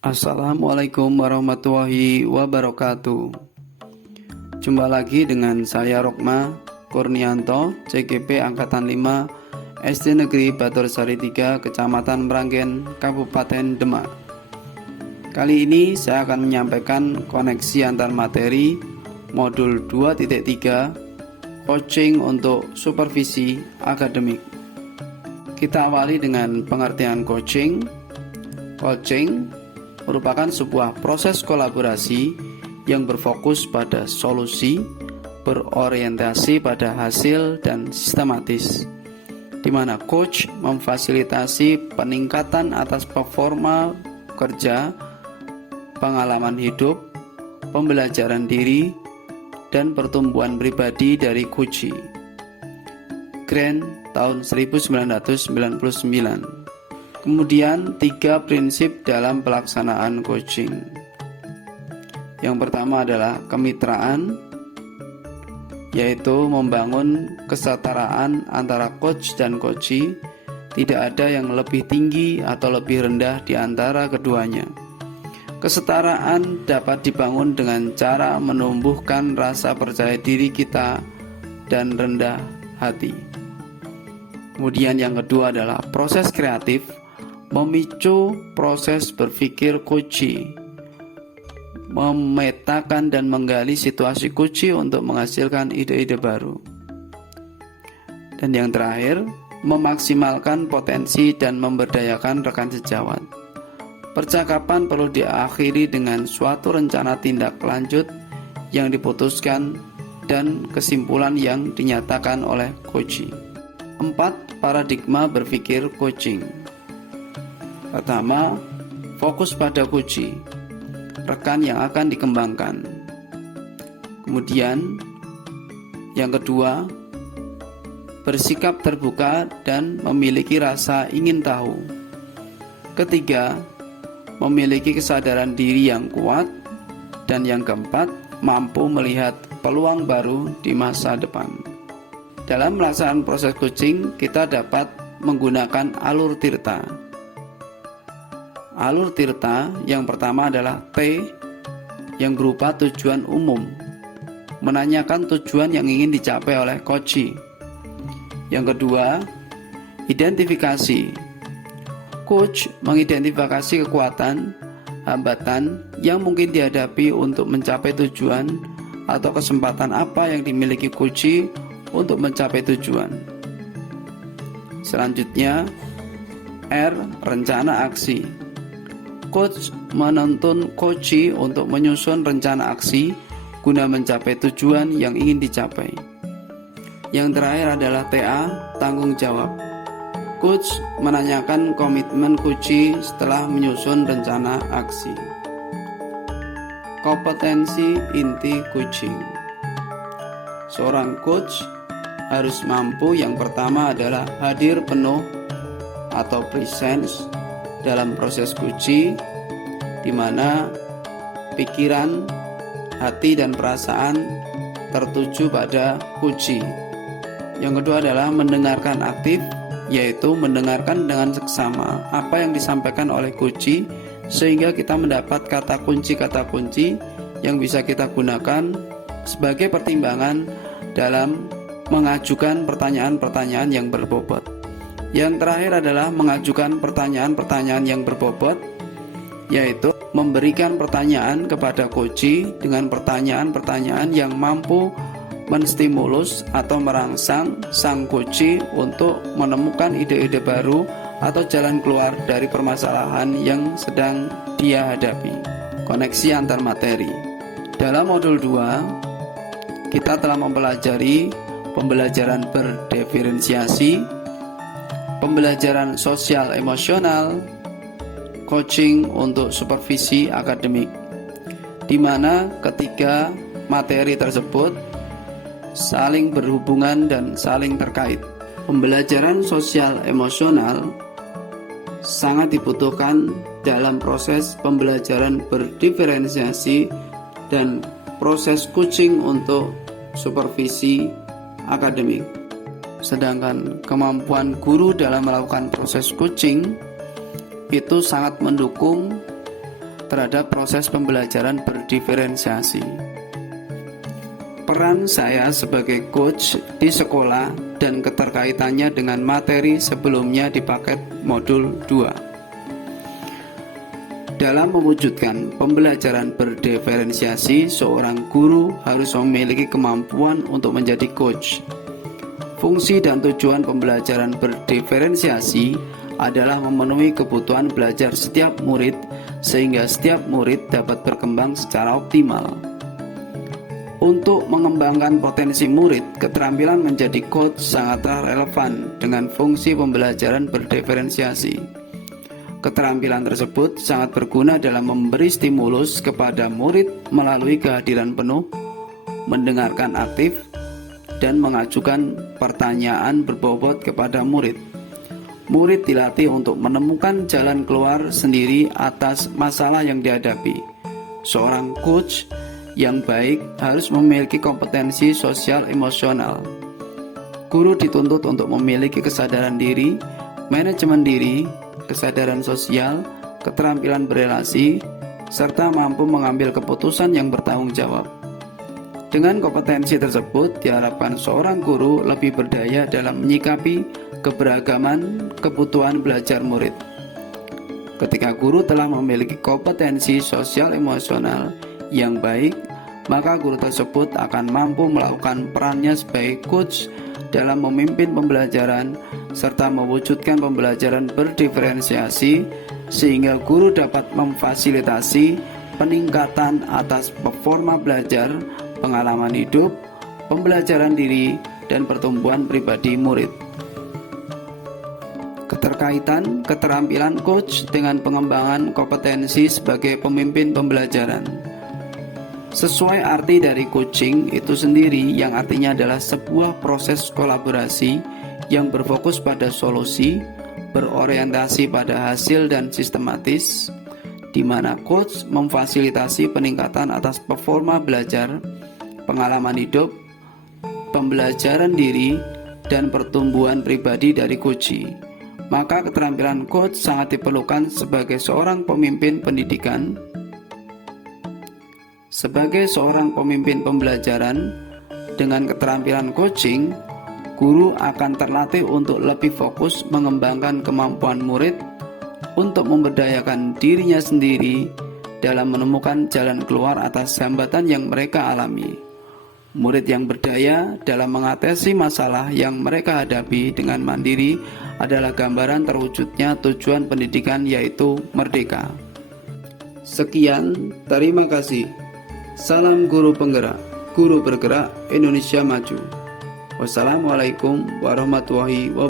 Assalamualaikum warahmatullahi wabarakatuh. Jumpa lagi dengan saya Rokma Kurnianto, CGP Angkatan 5, SD Negeri Batursari 3, Kecamatan Meranggen, Kabupaten Demak. Kali ini saya akan menyampaikan koneksi antar materi modul 2.3 coaching untuk supervisi akademik. Kita awali dengan pengertian coaching. Coaching merupakan sebuah proses kolaborasi yang berfokus pada solusi, berorientasi pada hasil dan sistematis, di mana coach memfasilitasi peningkatan atas performa kerja, pengalaman hidup, pembelajaran diri, dan pertumbuhan pribadi dari coachee. Grant tahun 1999. Kemudian 3 prinsip dalam pelaksanaan coaching. Yang pertama adalah kemitraan, yaitu membangun kesetaraan antara coach dan coachee. Tidak ada yang lebih tinggi atau lebih rendah di antara keduanya. Kesetaraan dapat dibangun dengan cara menumbuhkan rasa percaya diri kita dan rendah hati. Kemudian yang kedua adalah proses kreatif, memicu proses berpikir coachee, memetakan dan menggali situasi coachee untuk menghasilkan ide-ide baru. Dan yang terakhir, memaksimalkan potensi dan memberdayakan rekan sejawat. Percakapan perlu diakhiri dengan suatu rencana tindak lanjut yang diputuskan dan kesimpulan yang dinyatakan oleh coachee. 4 paradigma berpikir coaching. Pertama, fokus pada coachee, rekan yang akan dikembangkan. Kemudian, yang kedua, bersikap terbuka dan memiliki rasa ingin tahu. Ketiga, memiliki kesadaran diri yang kuat. Dan yang keempat, mampu melihat peluang baru di masa depan. Dalam melaksanakan proses coaching, kita dapat menggunakan alur tirta. Alur tirta yang pertama adalah T, yang berupa tujuan umum, menanyakan tujuan yang ingin dicapai oleh coachee. Yang kedua, identifikasi. Coach mengidentifikasi kekuatan, hambatan yang mungkin dihadapi untuk mencapai tujuan atau kesempatan apa yang dimiliki coachee untuk mencapai tujuan. Selanjutnya, R, rencana aksi. Coach menuntun coachee untuk menyusun rencana aksi guna mencapai tujuan yang ingin dicapai. Yang terakhir adalah TA, tanggung jawab. Coach menanyakan komitmen coachee setelah menyusun rencana aksi. Kompetensi inti coaching. Seorang coach harus mampu, yang pertama adalah hadir penuh atau presence dalam proses coachee, di mana pikiran, hati, dan perasaan tertuju pada coachee. Yang kedua adalah mendengarkan aktif, yaitu mendengarkan dengan seksama apa yang disampaikan oleh coachee, sehingga kita mendapat kata kunci yang bisa kita gunakan sebagai pertimbangan dalam mengajukan pertanyaan-pertanyaan yang berbobot. Yang terakhir adalah mengajukan pertanyaan-pertanyaan yang berbobot, yaitu memberikan pertanyaan kepada coachee dengan pertanyaan-pertanyaan yang mampu menstimulus atau merangsang sang coachee untuk menemukan ide-ide baru atau jalan keluar dari permasalahan yang sedang dia hadapi. Koneksi antar materi. Dalam modul 2, kita telah mempelajari pembelajaran berdiferensiasi, pembelajaran sosial emosional, coaching untuk supervisi akademik, di mana ketiga materi tersebut saling berhubungan dan saling terkait. Pembelajaran sosial emosional sangat dibutuhkan dalam proses pembelajaran berdiferensiasi dan proses coaching untuk supervisi akademik. Sedangkan kemampuan guru dalam melakukan proses coaching itu sangat mendukung terhadap proses pembelajaran berdiferensiasi. Peran saya sebagai coach di sekolah dan keterkaitannya dengan materi sebelumnya di paket modul 2. Dalam mewujudkan pembelajaran berdiferensiasi, seorang guru harus memiliki kemampuan untuk menjadi coach. Fungsi dan tujuan pembelajaran berdiferensiasi adalah memenuhi kebutuhan belajar setiap murid sehingga setiap murid dapat berkembang secara optimal. Untuk mengembangkan potensi murid, keterampilan menjadi coach sangatlah relevan dengan fungsi pembelajaran berdiferensiasi. Keterampilan tersebut sangat berguna dalam memberi stimulus kepada murid melalui kehadiran penuh, mendengarkan aktif, dan mengajukan pertanyaan berbobot kepada murid. Murid dilatih untuk menemukan jalan keluar sendiri atas masalah yang dihadapi. Seorang coach yang baik harus memiliki kompetensi sosial emosional. Guru dituntut untuk memiliki kesadaran diri, manajemen diri, kesadaran sosial, keterampilan berelasi, serta mampu mengambil keputusan yang bertanggung jawab. Dengan kompetensi tersebut, diharapkan seorang guru lebih berdaya dalam menyikapi keberagaman kebutuhan belajar murid. Ketika guru telah memiliki kompetensi sosial emosional yang baik, maka guru tersebut akan mampu melakukan perannya sebagai coach dalam memimpin pembelajaran serta mewujudkan pembelajaran berdiferensiasi, sehingga guru dapat memfasilitasi peningkatan atas performa belajar, pengalaman hidup, pembelajaran diri, dan pertumbuhan pribadi murid. Keterkaitan keterampilan coach dengan pengembangan kompetensi sebagai pemimpin pembelajaran. Sesuai arti dari coaching itu sendiri, yang artinya adalah sebuah proses kolaborasi yang berfokus pada solusi, berorientasi pada hasil dan sistematis, di mana coach memfasilitasi peningkatan atas performa belajar, pengalaman hidup, pembelajaran diri, dan pertumbuhan pribadi dari coachee. Maka keterampilan coach sangat diperlukan sebagai seorang pemimpin pendidikan. Sebagai seorang pemimpin pembelajaran, dengan keterampilan coaching, guru akan terlatih untuk lebih fokus mengembangkan kemampuan murid untuk memberdayakan dirinya sendiri dalam menemukan jalan keluar atas hambatan yang mereka alami. Murid yang berdaya dalam mengatasi masalah yang mereka hadapi dengan mandiri adalah gambaran terwujudnya tujuan pendidikan, yaitu merdeka. Sekian, terima kasih. Salam guru penggerak, guru bergerak Indonesia maju. Wassalamualaikum warahmatullahi wabarakatuh.